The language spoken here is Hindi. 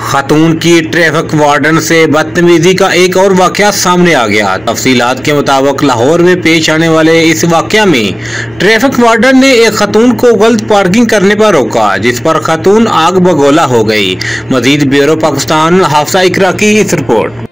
खातून की ट्रैफिक वार्डन से बदतमीजी का एक और वाकया सामने आ गया। तफसीलात के मुताबिक लाहौर में पेश आने वाले इस वाकया में ट्रैफिक वार्डन ने एक खातून को गलत पार्किंग करने पर रोका, जिस पर खातून आग बगोला हो गई। मजीद ब्यूरो पाकिस्तान हाफसा इकरा की इस रिपोर्ट।